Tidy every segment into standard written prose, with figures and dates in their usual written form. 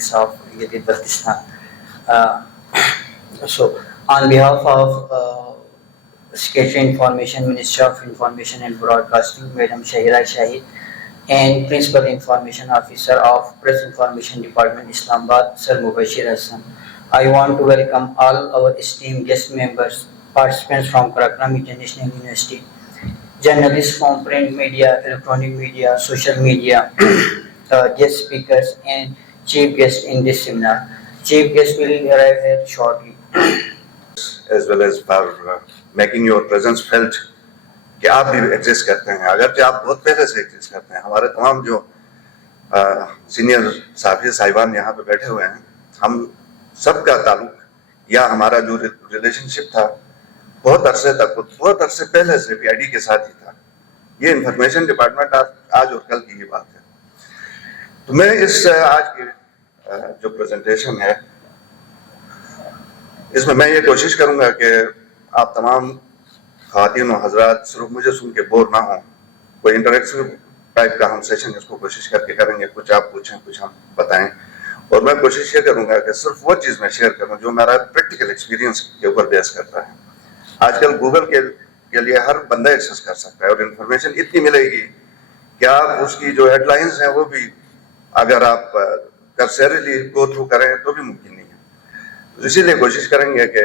Athletics of Gilgit Baltistan. So, on behalf of Secretary Information, Minister of Information and Broadcasting, Madam Shahira Shahid, and Principal Information Officer of Press Information Department, Islamabad, Sir Mubashir Hassan, I want to welcome all our esteemed guest members, participants from Karakoram International University, journalists from print media, electronic media, social media, guest speakers, and chief guests in this seminar. Chief guest will arrive here shortly. As well as for making your presence felt کہ آپ بھی exist کرتے ہیں, اگرچہ آپ بہت پہلے سے ایگزسٹ کرتے ہیں. ہمارے تمام جو سینئر صحافی صاحبان یہاں پہ بیٹھے ہوئے ہیں, ہم سب کا تعلق یا ہمارا جو ریلیشن شپ تھا بہت عرصے تک, بہت عرصے پہلے سے پی آئی ڈی کے ساتھ ہی تھا. یہ انفارمیشن ڈپارٹمنٹ آج اور کل کی یہ بات ہے. تو میں اس آج کی جو پریزنٹیشن ہے اس میں یہ کوشش کروں گا کہ آپ تمام خواتین و حضرات صرف مجھے سن کے بور نہ ہوں. کوئی انٹریکٹیو ٹائپ کا ہم سیشن اس کو کوشش کر کے کریں گے, کچھ آپ پوچھیں کچھ ہم بتائیں, اور میں کوشش یہ کروں گا کہ صرف وہ چیز میں شیئر کروں جو میرا پریکٹیکل ایکسپیرینس کے اوپر بیس کرتا ہے. آج کل گوگل کے لیے ہر بندہ ایکسیس کر سکتا ہے, اور انفارمیشن اتنی ملے گی کہ آپ اس کی جو ہیڈ لائنز ہیں وہ بھی اگر آپ کرسریلی گو تھرو کریں تو بھی ممکن نہیں ہے. اسی لیے کوشش کریں گے کہ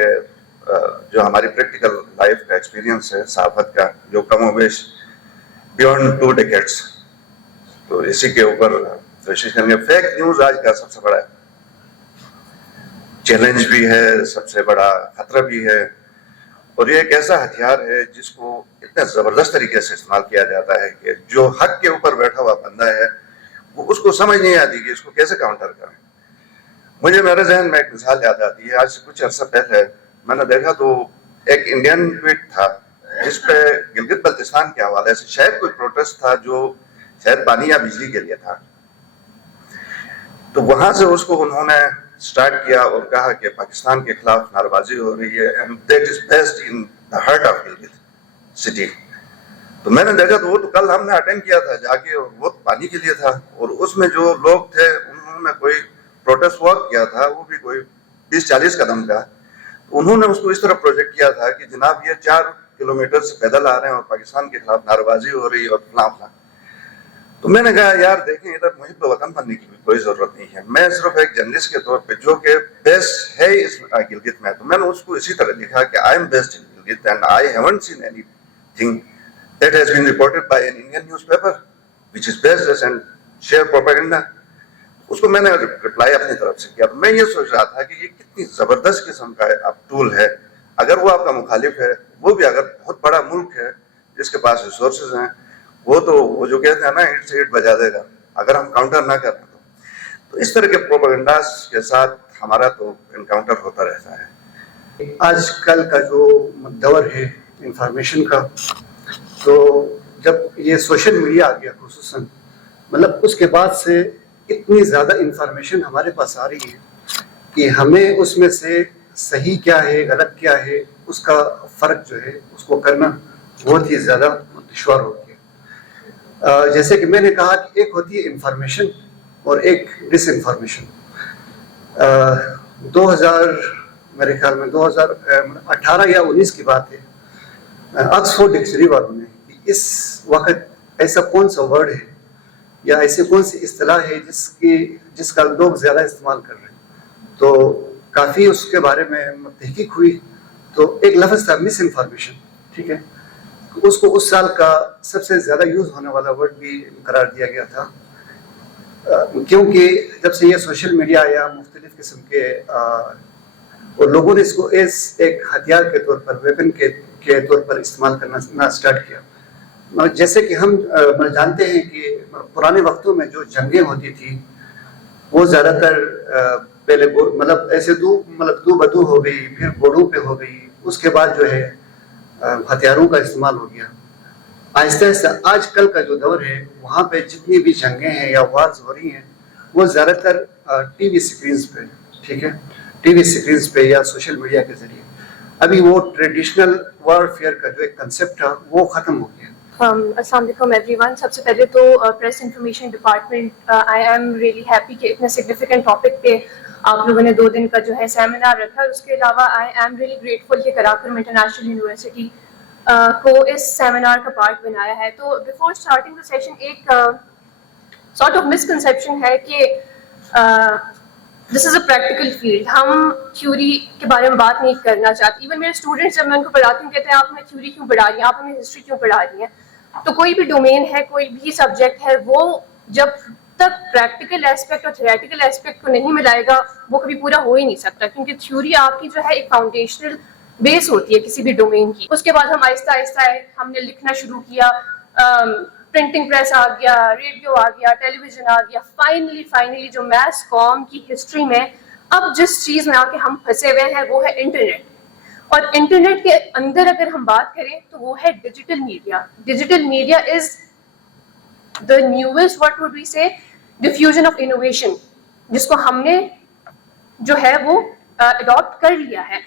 جو ہماری پریکٹیکل لائف کا ایکسپیرینس ہے صحافت کا, جو کم و بیش بیونڈ 2 decades, تو اسی کے اوپر کوشش کریں گے. فیک نیوز آج کا سب سے بڑا چیلنج بھی ہے, سب سے بڑا خطرہ بھی ہے, اور یہ ایک ایسا ہتھیار ہے جس کو اتنے زبردست طریقے سے استعمال کیا جاتا ہے کہ جو حق کے اوپر بیٹھا ہوا بندہ ہے وہ اس کو سمجھ نہیں آتی کہ اس کو کیسے کاؤنٹر کریں. مجھے میرے ذہن میں ایک مثال یاد آتی ہے. آج سے کچھ عرصہ پہلے میں نے دیکھا تو ایک انڈین ٹویٹ تھا جس پہ گلگت بلتستان کے حوالے سے شاید کوئی پروٹیسٹ تھا جو شاید پانی یا بجلی کے لیے تھا. تو وہاں سے اس کو انہوں نے سٹارٹ کیا اور کہا کہ پاکستان کے خلاف نعرہ ہو رہی ہے, and that is based in the heart of Gilgit city. تو میں نے دیکھا تو وہ تو کل ہم نے اٹینڈ کیا تھا جا کے, اور وہ پانی کے لیے تھا, اور اس میں جو لوگ تھے انہوں نے کوئی پروٹیسٹ واک کیا تھا, وہ بھی کوئی 20-40 قدم کا. انہوں نے اس کو اس طرح پروجیکٹ کیا تھا کہ جناب یہ 4 کلومیٹر سے پیدل آ رہے ہیں اور پاکستان کے خلاف نعرہ بازی ہو رہی ہے اور فلاں فلاں. تو میں نے کہا یار دیکھیں ادھر محب وطن بننے کی بھی کوئی ضرورت نہیں ہے. میں صرف ایک جرنلسٹ کے طور پہ جو کہ بیس ہے اس گلگت میں, تو میں نے اس کو اسی طرح لکھا کہ I am based in Gilgit and I haven't seen anything that has been reported by an Indian newspaper which is based and share propaganda. اس کو میں نے رپلائی اپنی طرف سے کیا. تو میں یہ سوچ رہا تھا کہ یہ کتنی زبردست قسم کا ٹول ہے. اگر وہ آپ کا مخالف ہے, وہ بھی اگر بہت بڑا ملک ہے جس کے پاس ریسورسز ہیں, وہ تو وہ جو کہتے ہیں نا اینٹ سے اینٹ بجا دے گا اگر ہم کاؤنٹر نہ کریں. تو اس طرح کے پروپیگنڈاز کے ساتھ ہمارا تو انکاؤنٹر ہوتا رہتا ہے. آج کل کا جو دور ہے انفارمیشن کا, تو جب یہ سوشل میڈیا آ گیا خصوصاً, مطلب اس کے بعد سے اتنی زیادہ انفارمیشن ہمارے پاس آ رہی ہے کہ ہمیں اس میں سے صحیح کیا ہے غلط کیا ہے اس کا فرق جو ہے اس کو کرنا بہت ہی زیادہ دشوار ہو گیا. جیسے کہ میں نے کہا کہ ایک ہوتی ہے انفارمیشن اور ایک ڈس انفارمیشن. 2000 میرے خیال میں 2018 یا 19 کی بات ہے, آکسفورڈ ڈکشنری والوں نے اس وقت ایسا کون سا ورڈ ہے یا ایسی کون سی اصطلاح ہے جس کا لوگ زیادہ استعمال کر رہے ہیں. تو کافی اس کے بارے میں تحقیق ہوئی, تو ایک لفظ تھا مس انفارمیشن. ٹھیک ہے, اس کو اس سال کا سب سے زیادہ یوز ہونے والا ورڈ بھی قرار دیا گیا تھا, کیونکہ جب سے یہ سوشل میڈیا یا مختلف قسم کے اور لوگوں نے اس کو ایک ہتھیار کے طور پر, ویپن کے طور پر استعمال کرنا اسٹارٹ کیا. جیسے کہ ہم جانتے ہیں کہ پرانے وقتوں میں جو جنگیں ہوتی تھی وہ زیادہ تر پہلے مطلب ایسے دو بدو ہو گئی, پھر گھوڑوں پہ ہو گئی, اس کے بعد جو ہے ہتھیاروں کا استعمال ہو گیا. آہستہ آہستہ آج کل کا جو دور ہے وہاں پہ جتنی بھی جنگیں ہیں یا وارز ہو رہی ہیں وہ زیادہ تر ٹی وی اسکرینز پہ, ٹھیک ہے, ٹی وی اسکرینز پہ یا سوشل میڈیا کے ذریعے. ابھی وہ ٹریڈیشنل وار فیئر کا جو ایک کنسیپٹ تھا وہ ختم ہو گیا. السلام علیکم ایوری ون. سب سے پہلے تو press information department I am really happy کہ اتنے سگنیفیکنٹ ٹاپک پہ آپ لوگوں نے 2 دن کا جو ہے سیمینار رکھا. اس کے علاوہ آئی ایم ریئلی گریٹفل کہ قراقرم انٹرنیشنل یونیورسٹی کو اس سیمینار کا پارٹ بنایا ہے. تو بیفور اسٹارٹنگ دا سیشن ایک سارٹ آف مسکنسیپشن ہے کہ دس از اے پریکٹیکل فیلڈ. ہم تھیوری کے بارے میں بات نہیں کرنا چاہتے. ایون میرے اسٹوڈنٹس جب میں ان کو پڑھاتی ہوں کہتے ہیں آپ ہمیں تھیوری کیوں پڑھا رہی ہیں, آپ ہمیں ہسٹری کیوں پڑھا رہی ہیں. تو کوئی بھی ڈومین ہے, کوئی بھی سبجیکٹ ہے, وہ جب تک پریکٹیکل ایسپیکٹ اور تھیوریٹیکل ایسپیکٹ کو نہیں ملائے گا وہ کبھی پورا ہو ہی نہیں سکتا, کیونکہ تھیوری آپ کی جو ہے ایک فاؤنڈیشنل بیس ہوتی ہے کسی بھی ڈومین کی. اس کے بعد ہم آہستہ آہستہ ہم نے لکھنا شروع کیا, پرنٹنگ پریس آ گیا, ریڈیو آ گیا, ٹیلی ویژن آ گیا. فائنلی جو میس کام کی ہسٹری میں اب جس چیز میں آ کے ہم پھنسے ہوئے ہیں وہ ہے انٹرنیٹ. اور انٹرنیٹ کے اندر اگر ہم بات کریں تو وہ ہے digital media. Digital media is the newest what would we say diffusion of innovation, جس کو ہم نے جو ہے وہ اڈاپٹ کر لیا ہے.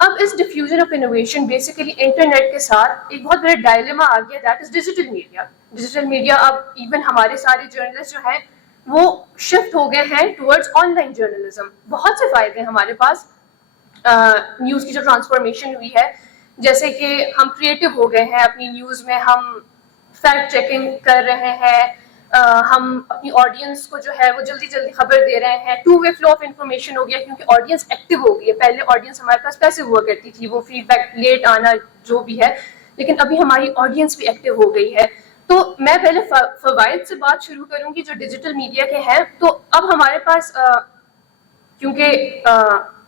اب اس diffusion of innovation basically internet کے ساتھ ایک بہت بڑا ڈائلیما آ گیا, that is digital media. Digital media اب ایون ہمارے سارے جرنلسٹ جو ہیں وہ شفٹ ہو گئے ہیں ٹورڈز آن لائن جرنلزم. بہت سے فائدے ہیں ہمارے پاس نیوز کی جو ٹرانسفارمیشن ہوئی ہے, جیسے کہ ہم کریٹو ہو گئے ہیں اپنی نیوز میں, ہم فیکٹ چیکنگ کر رہے ہیں, ہم اپنی آڈینس کو جو ہے وہ جلدی خبر دے رہے ہیں. 2-way فلو آف انفارمیشن ہو گیا کیونکہ آڈینس ایکٹیو ہو گئی ہے. پہلے آڈینس ہمارے پاس پیسے ہوا کرتی تھی, وہ فیڈ بیک لیٹ آنا جو بھی ہے, لیکن ابھی ہماری آڈینس بھی ایکٹیو ہو گئی ہے. تو میں پہلے فوائد سے بات شروع کروں گی جو ڈیجیٹل میڈیا کے ہیں. تو اب ہمارے پاس کیونکہ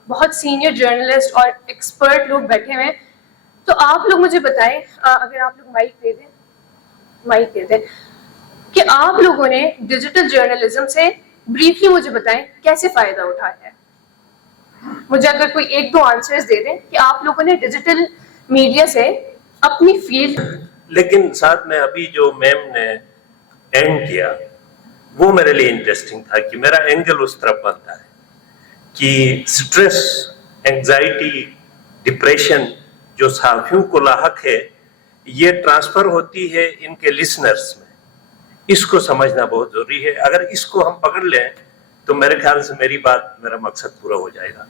بہت سینئر جرنلسٹ اور ایکسپرٹ لوگ بیٹھے ہوئے ہیں, تو آپ لوگ مجھے بتائیں, اگر آپ لوگ مائک دے دیں کہ آپ لوگوں نے ڈیجیٹل جرنلزم سے بریفلی مجھے بتائیں کیسے فائدہ اٹھایا ہے. مجھے اگر کوئی 1-2 آنسرز دے دیں کہ آپ لوگوں نے ڈیجیٹل میڈیا سے اپنی فیلڈ. لیکن ساتھ میں ابھی جو میم نے اینڈ کیا وہ میرے لیے انٹرسٹنگ تھا کہ میرا اینگل اس طرف بنتا ہے کہ سٹریس, انگزائٹی, ڈپریشن جو صحافیوں کو لاحق ہے یہ ٹرانسفر ہوتی ہے ان کے لسنرز میں. اس کو سمجھنا بہت ضروری ہے. اگر اس کو ہم پکڑ لیں تو میرے خیال سے میرا مقصد پورا ہو جائے گا.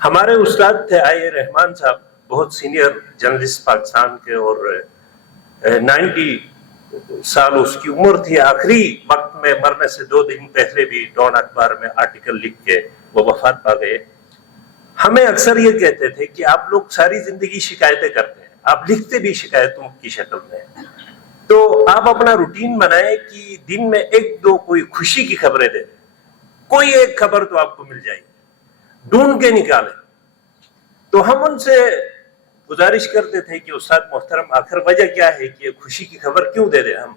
ہمارے استاد تھے آئی رحمان صاحب, بہت سینئر جرنلسٹ پاکستان کے, اور 90 سال اس کی عمر تھی. آخری وقت میں مرنے سے 2 دن پہلے بھی ڈان اخبار میں آرٹیکل لکھ کے وہ وفات پا گئے. ہمیں اکثر یہ کہتے تھے کہ آپ لوگ ساری زندگی شکایتیں کرتے ہیں, آپ لکھتے بھی شکایتوں کی شکل میں, تو آپ اپنا روٹین بنائیں کہ دن میں 1-2 کوئی خوشی کی خبریں دیں. کوئی ایک خبر تو آپ کو مل جائے گی, ڈھونڈ کے نکالیں. تو ہم ان سے گزارش کرتے تھے کہ استاد محترم آخر وجہ کیا ہے کہ خوشی کی خبر کیوں دے دیں ہم,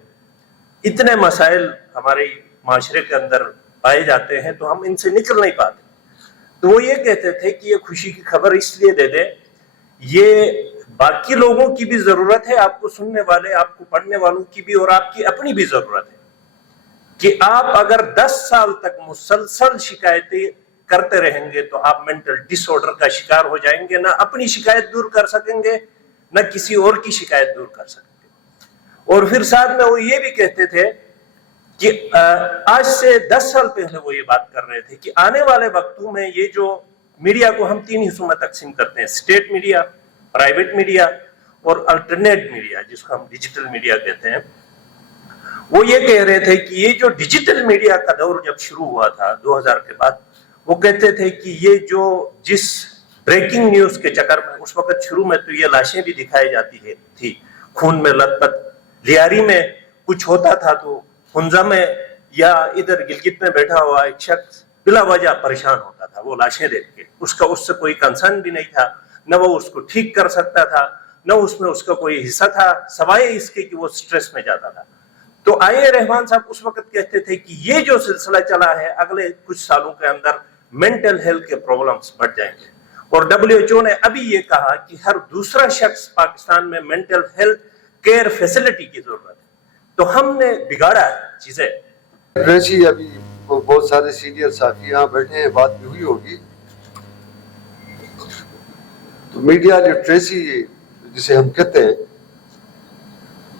اتنے مسائل ہمارے معاشرے کے اندر پائے جاتے ہیں تو ہم ان سے نکل نہیں پاتے. تو وہ یہ کہتے تھے کہ یہ خوشی کی خبر اس لیے دے دیں, یہ باقی لوگوں کی بھی ضرورت ہے, آپ کو سننے والے, آپ کو پڑھنے والوں کی بھی, اور آپ کی اپنی بھی ضرورت ہے کہ آپ اگر 10 سال تک مسلسل شکایتیں کرتے رہیں گے تو آپ مینٹل ڈس آرڈر کا شکار ہو جائیں گے. نہ اپنی شکایت دور کر سکیں گے, نہ کسی اور کی شکایت دور کر سکیں گے. اور پھر ساتھ میں وہ یہ بھی کہتے تھے کہ آج سے 10 سال پہلے وہ یہ بات کر رہے تھے کہ آنے والے وقتوں میں یہ جو میڈیا کو ہم 3 حصوں میں تقسیم کرتے ہیں, اسٹیٹ میڈیا, پرائیویٹ میڈیا اور الٹرنیٹ میڈیا جس کو ہم ڈیجیٹل میڈیا کہتے ہیں, وہ یہ کہہ رہے تھے کہ یہ جو ڈیجیٹل میڈیا کا دور جب شروع ہوا تھا 2000 کے بعد, وہ کہتے تھے کہ یہ جو جس بریکنگ نیوز کے چکر میں اس وقت شروع میں تو یہ لاشیں بھی دکھائی جاتی تھی, خون میں لت پت, لیاری میں کچھ ہوتا تھا تو ہنزا میں یا ادھر گلگت میں بیٹھا ہوا ایک شخص بلا وجہ پریشان ہوتا تھا وہ لاشیں دیکھ کے, اس سے کوئی کنسرن بھی نہیں تھا, نہ وہ اس کو ٹھیک کر سکتا تھا, نہ اس میں اس کا کوئی حصہ تھا سوائے اس کے کہ وہ سٹریس میں جاتا تھا. تو آئی رحمان صاحب اس وقت کہتے تھے کہ یہ جو سلسلہ چلا ہے اگلے کچھ سالوں کے اندر مینٹل ہیلتھ کے پرابلمز بڑھ جائیں گے. اور WHO نے ابھی یہ کہا کہ ہر دوسرا شخص پاکستان میں مینٹل ہیلتھ کیئر فیسلٹی کی ضرورت ہے. تو ہم نے بگاڑا ہے چیزیں. ریسی ابھی بہت سارے سینئر صحافی یہاں بیٹھے ہیں, بات بھی ہوئی ہوگی. تو میڈیا لٹریسی جسے ہم کہتے ہیں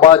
5